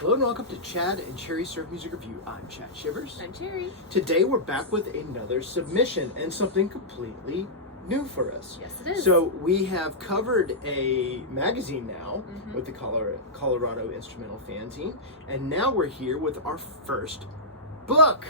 Hello and welcome to Chad and Cherry Surf Music Review. I'm Chad Shivers. I'm Cherry. Today we're back with another submission and something completely new for us. Yes, it is. So we have covered a magazine now with the Colorado Instrumental Fanzine, and now we're here with our first book.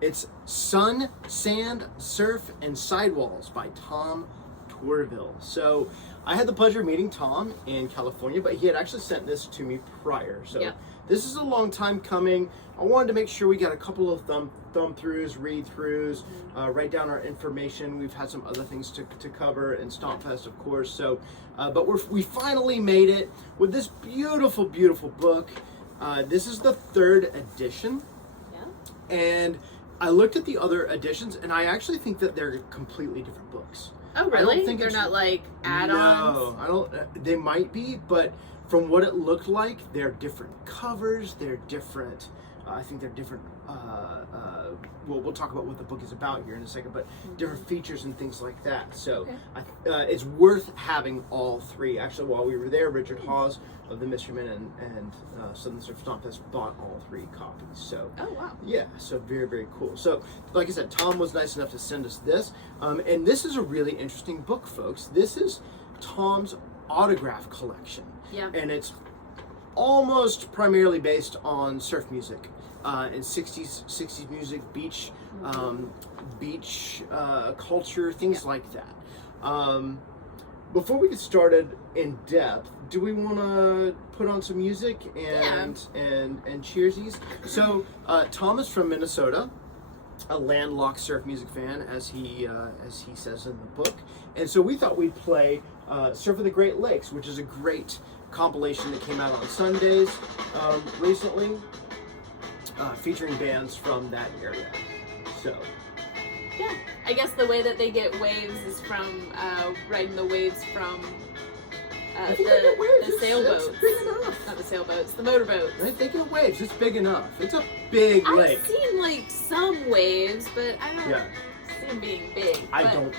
It's Sun, Sand, Surf, and Sidewalls by Tom Tourville. So I had the pleasure of meeting Tom in California, but he had actually sent this to me prior. So This is a long time coming. I wanted to make sure we got a couple of thumb throughs, read throughs, write down our information. We've had some other things to cover, and Stompfest, of course. So, but we finally made it with this beautiful, beautiful book. This is the 3rd edition. Yeah. And I looked at the other editions, and I actually think that they're completely different books. Oh, really? I don't think they're not like add-ons? No, I don't. They might be, but from what it looked like, they're different covers. They're different. I think they're different. Well, we'll talk about what the book is about here in a second, but different features and things like that. So it's worth having all 3. Actually, while we were there, Richard Hawes of the Mystery Men and Southern Surf Stompfest bought all 3 copies. So yeah, so very, very cool. So like I said, Tom was nice enough to send us this, and this is a really interesting book, folks. This is Tom's autograph collection, and it's almost primarily based on surf music. And 60s music, beach culture, things like that. Before we get started in depth, do we want to put on some music and cheersies? So Tom is from Minnesota, a landlocked surf music fan, as he says in the book, and so we thought we'd play Surf of the Great Lakes, which is a great compilation that came out on Sundays recently. Featuring bands from that area. So yeah, I guess the way that they get waves is from riding the waves from the sailboats. Not the sailboats, the motorboats. They get waves. It's big enough. It's a big lake. I've seen like some waves, but I don't see them being big. I don't know.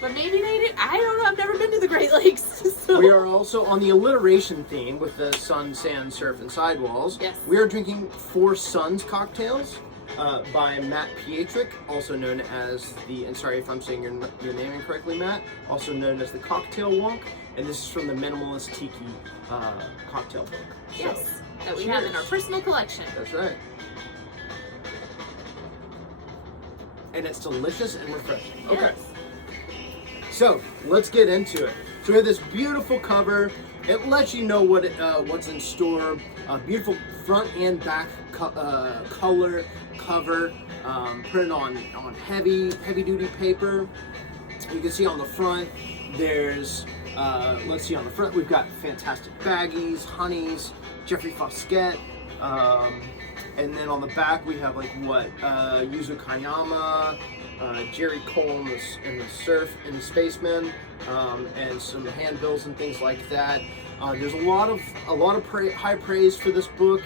But maybe they did. I don't know. I've never been to the Great Lakes. So. We are also on the alliteration theme with the Sun, Sand, Surf, and Sidewalls. Yes. We are drinking 4 Suns cocktails by Matt Pietrek, also known as and sorry if I'm saying your name incorrectly, Matt, also known as the Cocktail Wonk. And this is from the Minimalist Tiki cocktail book. Yes, that we have in our personal collection. That's right. And it's delicious and refreshing. Yes. Okay. So let's get into it. So we have this beautiful cover. It lets you know what's in store. Beautiful front and back color cover, printed on heavy duty paper. You can see on the front there's let's see, on the front we've got fantastic baggies, honeys, Jeffrey Foskett, and then on the back we have Yuzo Kayama, Jerry Cole in the surf and the spacemen, and some handbills and things like that. There's a lot of high praise for this book,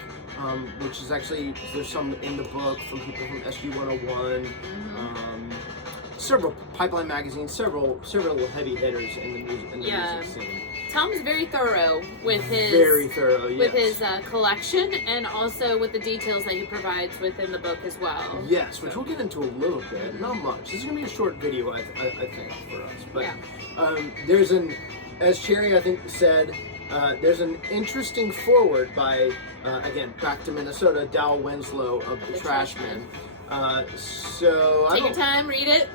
which is actually, there's some in the book from people from SG 101, several Pipeline magazines, several heavy hitters in the music scene. Tom's very thorough with his collection, and also with the details that he provides within the book as well. Yes, which we'll get into a little bit, not much. This is going to be a short video, I think, for us. But there's as Cherry I think said, there's an interesting foreword by again, back to Minnesota, Dow Winslow of the Trashmen. So take your time, read it.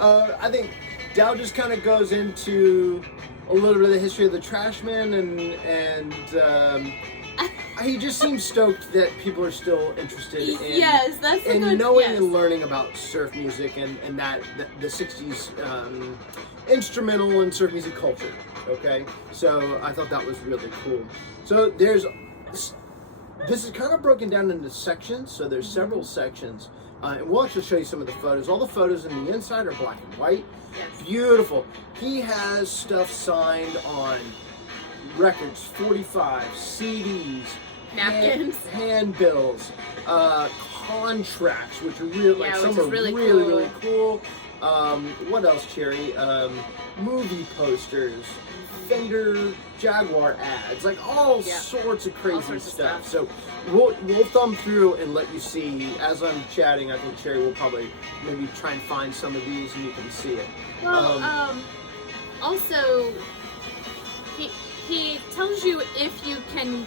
I think Dow just kind of goes into a little bit of the history of the Trashmen, and he just seems stoked that people are still interested in knowing and learning about surf music and that the 60s instrumental and surf music culture. Okay, so I thought that was really cool. So this is kind of broken down into sections, so there's several sections. And we'll actually show you some of the photos. All the photos in the inside are black and white. Yes. Beautiful. He has stuff signed on records, 45, CDs, napkins, handbills, contracts, which are really some are really cool. What else, Cherry? Movie posters, Fender Jaguar ads, like all Yeah. sorts of crazy sorts of stuff. stuff. So we'll thumb through and let you see. As I'm chatting, I think Sherry will probably maybe try and find some of these and you can see it. Well, also, he tells you if you can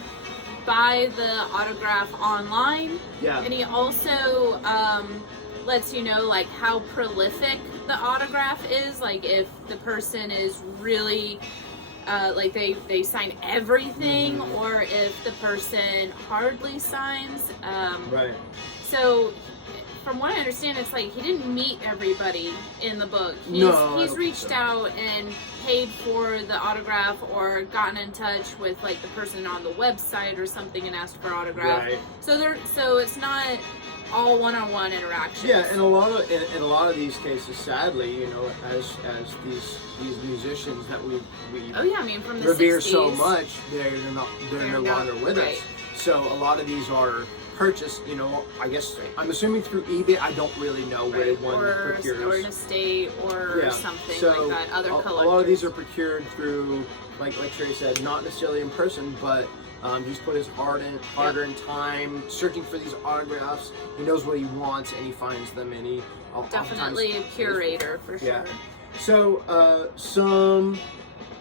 buy the autograph online, Yeah. and he also lets you know like how prolific the autograph is. Like if the person is really like they sign everything, or if the person hardly signs. Right. So, from what I understand, it's like he didn't meet everybody in the book. No, I He's don't reached think so. out and paid for the autograph, or gotten in touch with like the person on the website or something and asked for autograph. Right. So it's not all one-on-one interactions. Yeah, in a lot of these cases, sadly, you know, as these musicians that we Oh yeah, I mean from the revere 60s. so much, they're no They're longer not- with right. us. So a lot of these are purchased, you know, I guess I'm assuming through eBay. I don't really know where Right. one Or procures. an estate or Yeah. something So, like that. Other a collectors. lot of these are procured through, like Sherry said, not necessarily in person, but he's put his hard-earned time searching for these autographs. He knows what he wants, and he finds them, and he Definitely a oftentimes- curator for sure. Yeah. So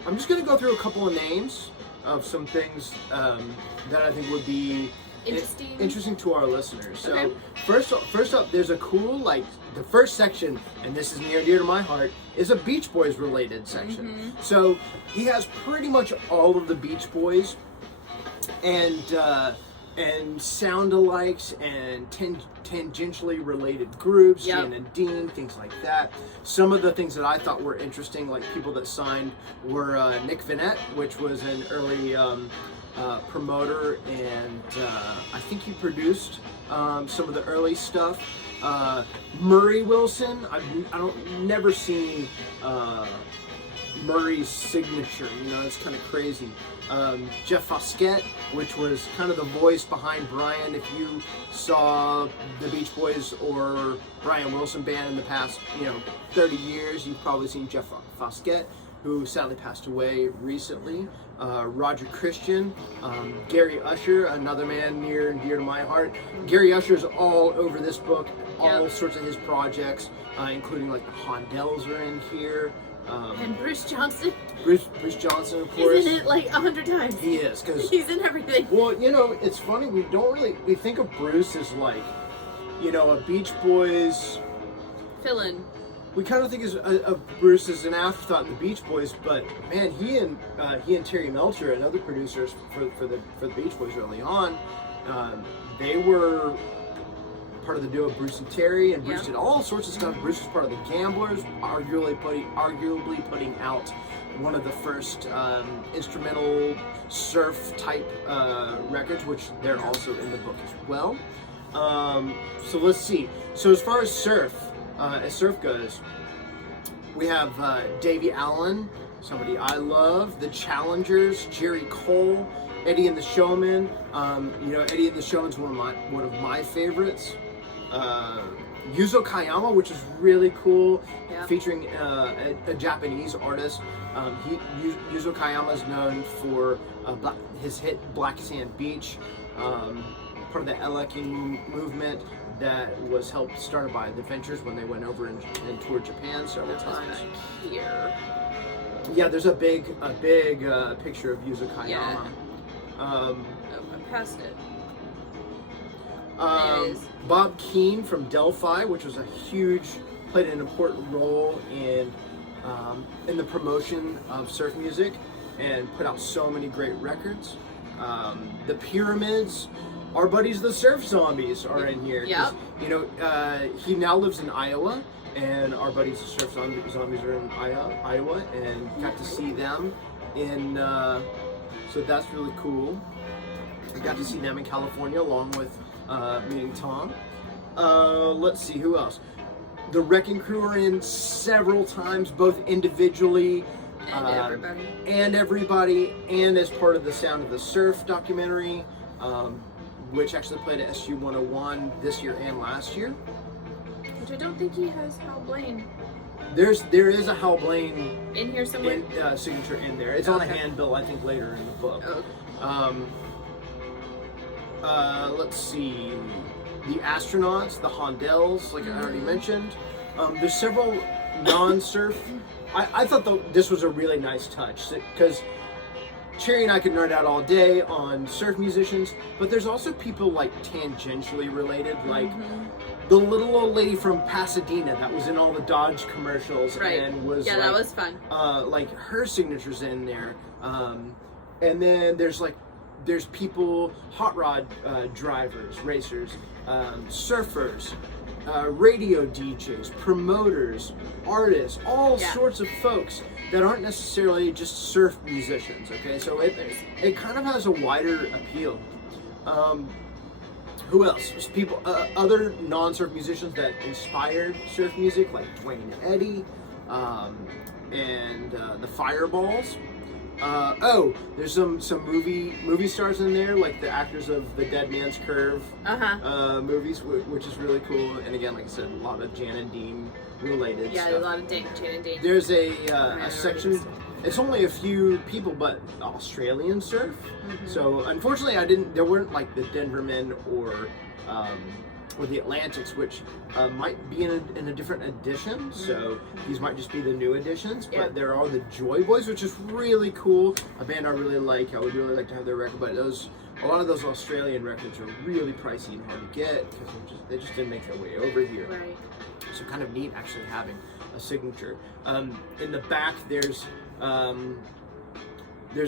I'm just gonna go through a couple of names of some things that I think would be interesting to our listeners. So Okay. first up, there's a cool, like, the first section, and this is near and dear to my heart, is a Beach Boys related section. Mm-hmm. So he has pretty much all of the Beach Boys and sound-alikes and tangentially related groups, Yep. Jan and Dean, things like that. Some of the things that I thought were interesting, like people that signed, were Nick Vinette, which was an early promoter, and I think he produced some of the early stuff. Murray Wilson, never seen Murray's signature, you know, it's kind of crazy. Jeff Foskett, which was kind of the voice behind Brian. If you saw the Beach Boys or Brian Wilson band in the past, 30 years, you've probably seen Jeff Foskett, who sadly passed away recently. Roger Christian, Gary Usher, another man near and dear to my heart. Gary Usher's all over this book, all sorts of his projects, including like the handbills are in here. And Bruce Johnson. Bruce Johnson, of course. He's in it like 100 times. He is, because He's in everything. well, it's funny, we think of Bruce as like, a Beach Boys. Fill-in. We kind of think of Bruce as an afterthought in the Beach Boys, but man, he and Terry Melcher and other producers for the Beach Boys early on, they were part of the duo Bruce and Terry, and Bruce did all sorts of stuff. Bruce was part of the Gamblers, arguably putting out one of the first instrumental surf type records, which they're also in the book as well. So let's see. So as far as surf goes, we have Davey Allen, somebody I love, the Challengers, Jerry Cole, Eddie and the Showman. Eddie and the Showman's one of my favorites. Yuzo Kayama, which is really cool, featuring a Japanese artist. Yuzo Kayama is known for his hit Black Sand Beach, part of the Eleki movement that was started by the Ventures when they went over and toured Japan several times. Here. Yeah, there's a big picture of Yuzo Kayama. Yeah. I passed it. Bob Keane from Delphi, which was played an important role in the promotion of surf music and put out so many great records. The Pyramids, our buddies the Surf Zombies are in here. Yep. He now lives in Iowa, and our buddies the Surf Zombies are in Iowa, and got to see them so that's really cool. I got to see them in California along with meeting Tom. Let's see, who else? The Wrecking Crew are in several times, both individually and everybody, and as part of the Sound of the Surf documentary, which actually played at SU 101 this year and last year. Which I don't think he has Hal Blaine. there is a Hal Blaine In here somewhere? signature in there. It's on a handbill, I think, later in the book. Oh, okay. Let's see. The astronauts, the handbills, like I already mentioned. There's several non-surf. I thought this was a really nice touch because Cherry and I could nerd out all day on surf musicians, but there's also people like tangentially related, like the little old lady from Pasadena that was in all the Dodge commercials and was that was fun. Like her signature's in there, and then there's people, hot rod drivers, racers, surfers, radio DJs, promoters, artists, all sorts of folks that aren't necessarily just surf musicians. Okay, so it kind of has a wider appeal. Who else? There's people, other non-surf musicians that inspired surf music, like Dwayne and Eddie, and the Fireballs. There's some movie stars in there, like the actors of the Dead Man's Curve movies, which is really cool. And again, like I said, a lot of Jan and Dean related stuff. Yeah, a lot of Jan and Dean. There's a section. It's only a few people, but Australian surf. So unfortunately, there weren't like the Denvermen or the Atlantics, which might be in a different edition. So these might just be the new editions. But there are the Joy Boys, which is really cool. A band I really like. I would really like to have their record, but a lot of those Australian records are really pricey and hard to get because they just didn't make their way over here. Right. So kind of neat actually having a signature. In the back, there's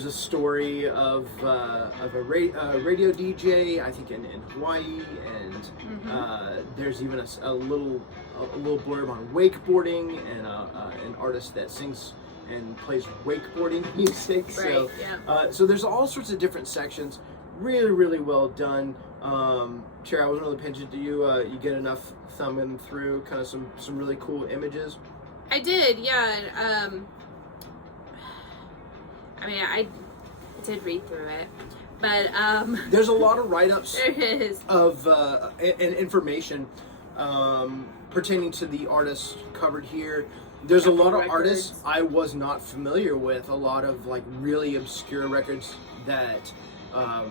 a story of a radio DJ, I think in Hawaii, and there's even a little blurb on wakeboarding and an artist that sings and plays wakeboarding music. So, so there's all sorts of different sections. Really, really well done. Cherry, I wasn't really paying attention to you. You get enough thumbing through kind of some really cool images. I did, yeah. I mean, I did read through it, but there's a lot of write-ups there is of and information pertaining to the artists covered here. There's a lot of artists I was not familiar with. A lot of like really obscure records that a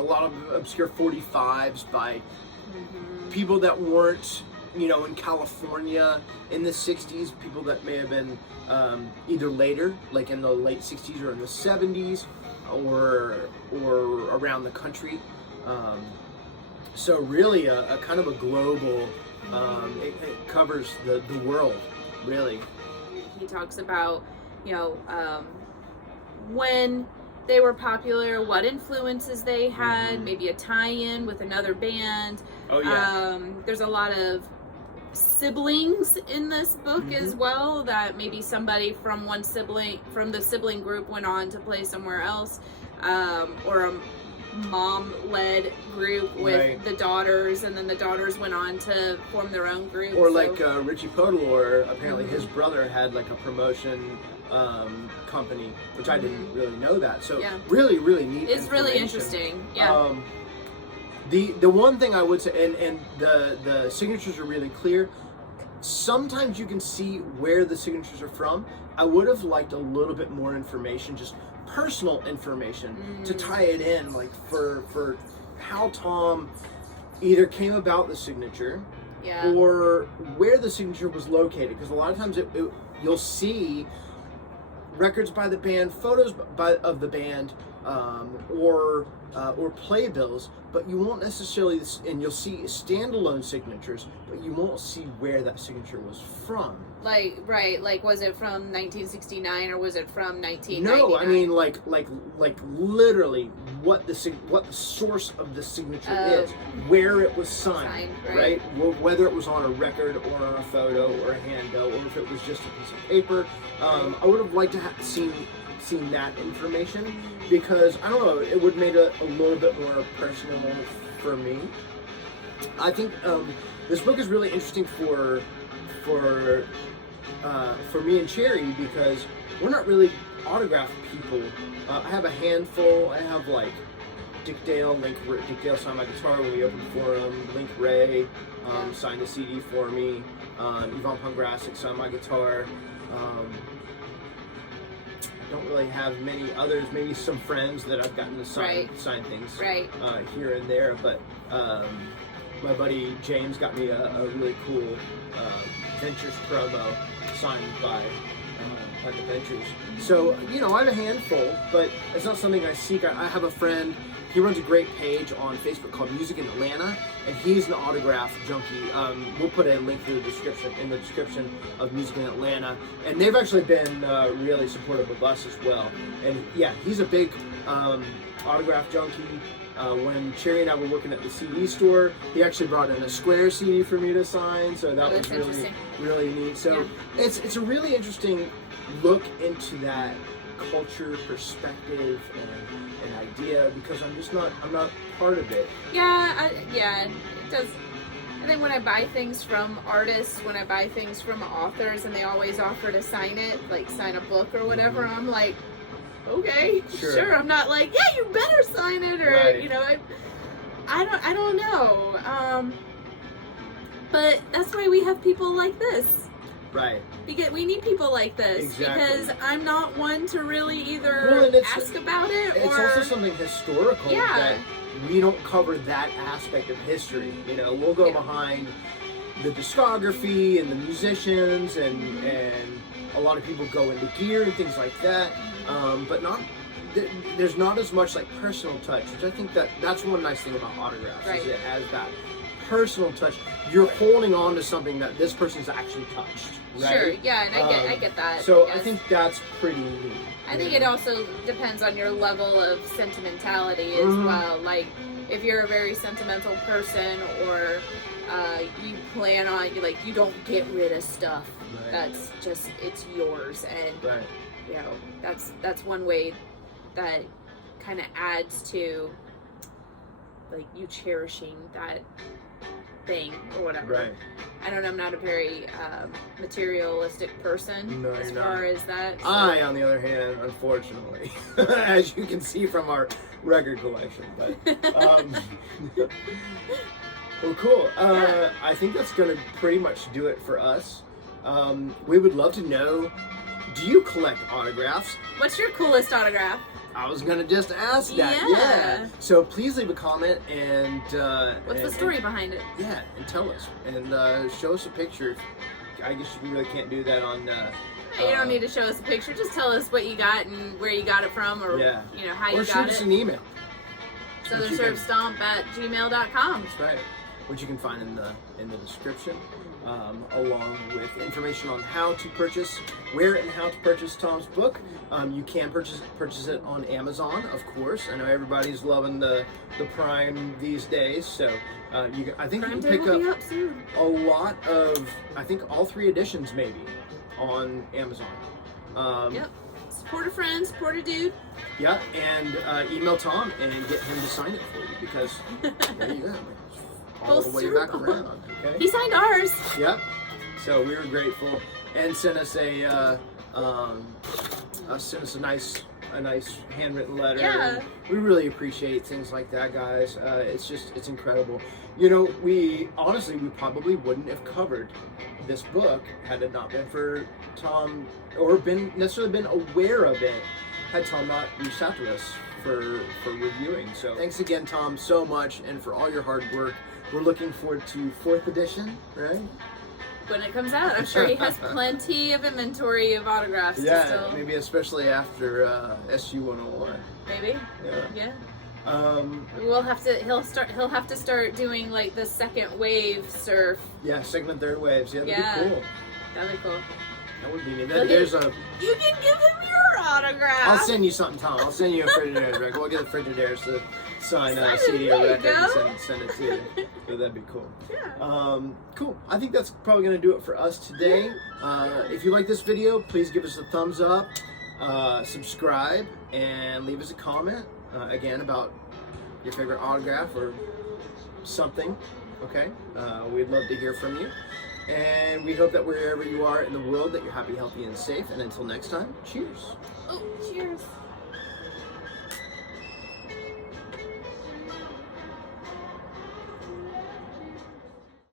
lot of obscure 45s by people that weren't in California in the 60s, people that may have been either later, like in the late 60s or in the 70s, or around the country. So really a kind of a global, it covers the world, really. He talks about, when they were popular, what influences they had, maybe a tie-in with another band. Oh, yeah. There's a lot of siblings in this book as well, that maybe somebody from the sibling group went on to play somewhere else, or a mom-led group with the daughters, and then the daughters went on to form their own group. Or like Richie Podolor, apparently his brother had like a promotion company, which I didn't really know that. So really, really neat. It's really interesting. Yeah. The one thing I would say, and the signatures are really clear. Sometimes you can see where the signatures are from. I would have liked a little bit more information, just personal information, to tie it in, like for how Tom either came about the signature, or where the signature was located. Because a lot of times you'll see records by the band, photos of the band, or playbills, but you won't necessarily, and you'll see standalone signatures, but you won't see where that signature was from. Like was it from 1969 or was it from 1999? No, I mean like literally what the source of the signature is, where it was signed, right? Whether it was on a record or on a photo or a handbill, or if it was just a piece of paper. I would have liked to have seen that information, because I don't know, it would have made it a little bit more personal for me. I think this book is really interesting for me and Cherry, because we're not really autograph people. I have a handful. I have like Dick Dale signed my guitar when we opened for him. Link Ray signed a CD for me. Yvonne Pongrasic signed my guitar. I don't really have many others. Maybe some friends that I've gotten to sign things here and there. But my buddy James got me a really cool Ventures promo signed by the Ventures. So, you know, I have a handful, but it's not something I seek. I have a friend, he runs a great page on Facebook called Music in Atlanta, and he's an autograph junkie. We'll put a link in the description of Music in Atlanta, and they've actually been really supportive of us as well. And yeah, he's a big autograph junkie. When Cherry and I were working at the CD store, he actually brought in a Square CD for me to sign, so that was really neat. So it's a really interesting look into that culture, perspective, and idea, because I'm not part of it. Yeah, it does. I think when I buy things from artists, when I buy things from authors, and they always offer to sign it, like sign a book or whatever, I'm like, okay, sure. I'm not like, yeah, you better sign it, or you know, I don't know. But that's why we have people like this. Right. We need people like this because I'm not one to really either ask about it, or it's also something historical that we don't cover that aspect of history. You know, we'll go behind the discography and the musicians, and a lot of people go into gear and things like that. But there's not as much like personal touch, which I think that's one nice thing about autographs is it has that personal touch. You're holding on to something that this person's actually touched. Right? Sure, yeah, and I get that. So I think that's pretty neat. I think it also depends on your level of sentimentality as well. Like, if you're a very sentimental person, or you plan on, you don't get rid of stuff. That's just, it's yours, and you know, that's one way that kind of adds to like you cherishing that thing or whatever. Right. I don't know, I'm not a very materialistic person as far as that. So. I, on the other hand, unfortunately, as you can see from our record collection, but well, cool. I think that's gonna pretty much do it for us. We would love to know, do you collect autographs? What's your coolest autograph? I was gonna just ask that. Yeah. So please leave a comment and what's the story behind it? Yeah, and tell us and show us a picture. I guess we really can't do that on. You don't need to show us a picture. Just tell us what you got and where you got it from, or you know how you got it. Or shoot us an email. SouthernServeStomp@gmail.com. That's right. Which you can find in the description. Along with information on how to purchase, where and how to purchase Tom's book. You can purchase it on Amazon, of course. I know everybody's loving the Prime these days, so I think you can pick up a lot of, I think all 3 editions maybe on Amazon. Yep. Support a friend, support a dude. Yeah, and email Tom and get him to sign it for you, because there you go. All the way back around. Okay. He signed ours. Yep. So we were grateful, and sent us a nice handwritten letter. Yeah. We really appreciate things like that, guys. It's incredible. You know, we probably wouldn't have covered this book had it not been for Tom, or necessarily been aware of it, had Tom not reached out to us for reviewing. So thanks again, Tom, so much, and for all your hard work. We're looking forward to 4th edition, right? When it comes out, I'm sure he has plenty of inventory of autographs. Yeah, to still... maybe especially after SU 101. Maybe. Yeah. He'll have to start doing like the second wave surf. Yeah, second and third waves. Yeah, that'd be cool. That'd be cool. That would be neat. You can give him your autograph. I'll send you something, Tom. I'll send you a Frigidaires record. We'll get the Frigidaires to sign a CD or record and send it to you. So that'd be cool. Yeah. Cool. I think that's probably going to do it for us today. If you like this video, please give us a thumbs up, subscribe, and leave us a comment, again, about your favorite autograph or something. Okay? We'd love to hear from you. And we hope that wherever you are in the world, that you're happy, healthy, and safe. And until next time, cheers. Oh, cheers.